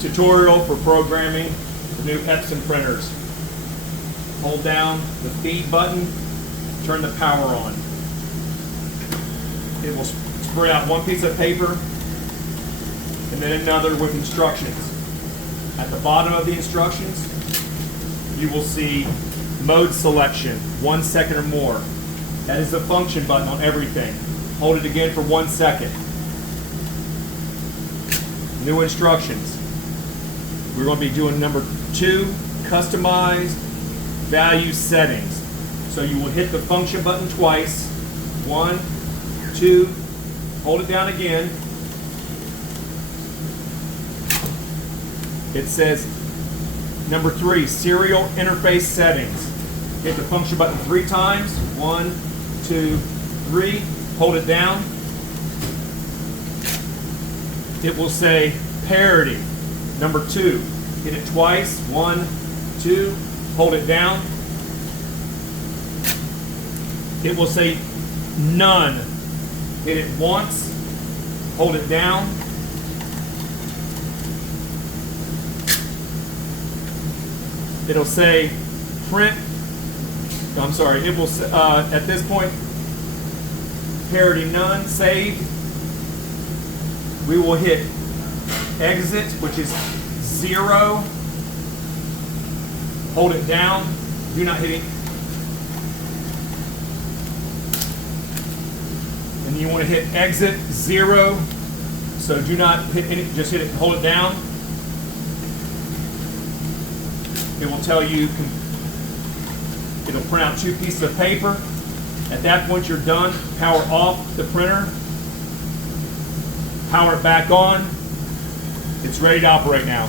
Tutorial for programming the new Epson printers. Hold down the feed button, turn the power on. It will spray out one piece of paper and then another with instructions. At the bottom of the instructions, you will see mode selection, 1 second or more. That is the function button on everything. Hold it again for 1 second. New instructions. We're going to be doing number 2, customized value settings. So you will hit the function button twice. 1, 2, hold it down again. It says number 3, serial interface settings. Hit the function button 3 times. 1, 2, 3. Hold it down. It will say parity. Number 2. Hit it twice. 1, 2. Hold it down. It will say none. Hit it once. Hold it down. It'll say print. I'm sorry. It will at this point parity none. Save. We will hit exit, which is 0. Hold it down. Do not hit it. And you want to hit exit 0. So do not hit any. Just hit it. Hold it down. It will tell you. It'll print out 2 pieces of paper. At that point, you're done. Power off the printer. Power it back on. It's ready to operate now.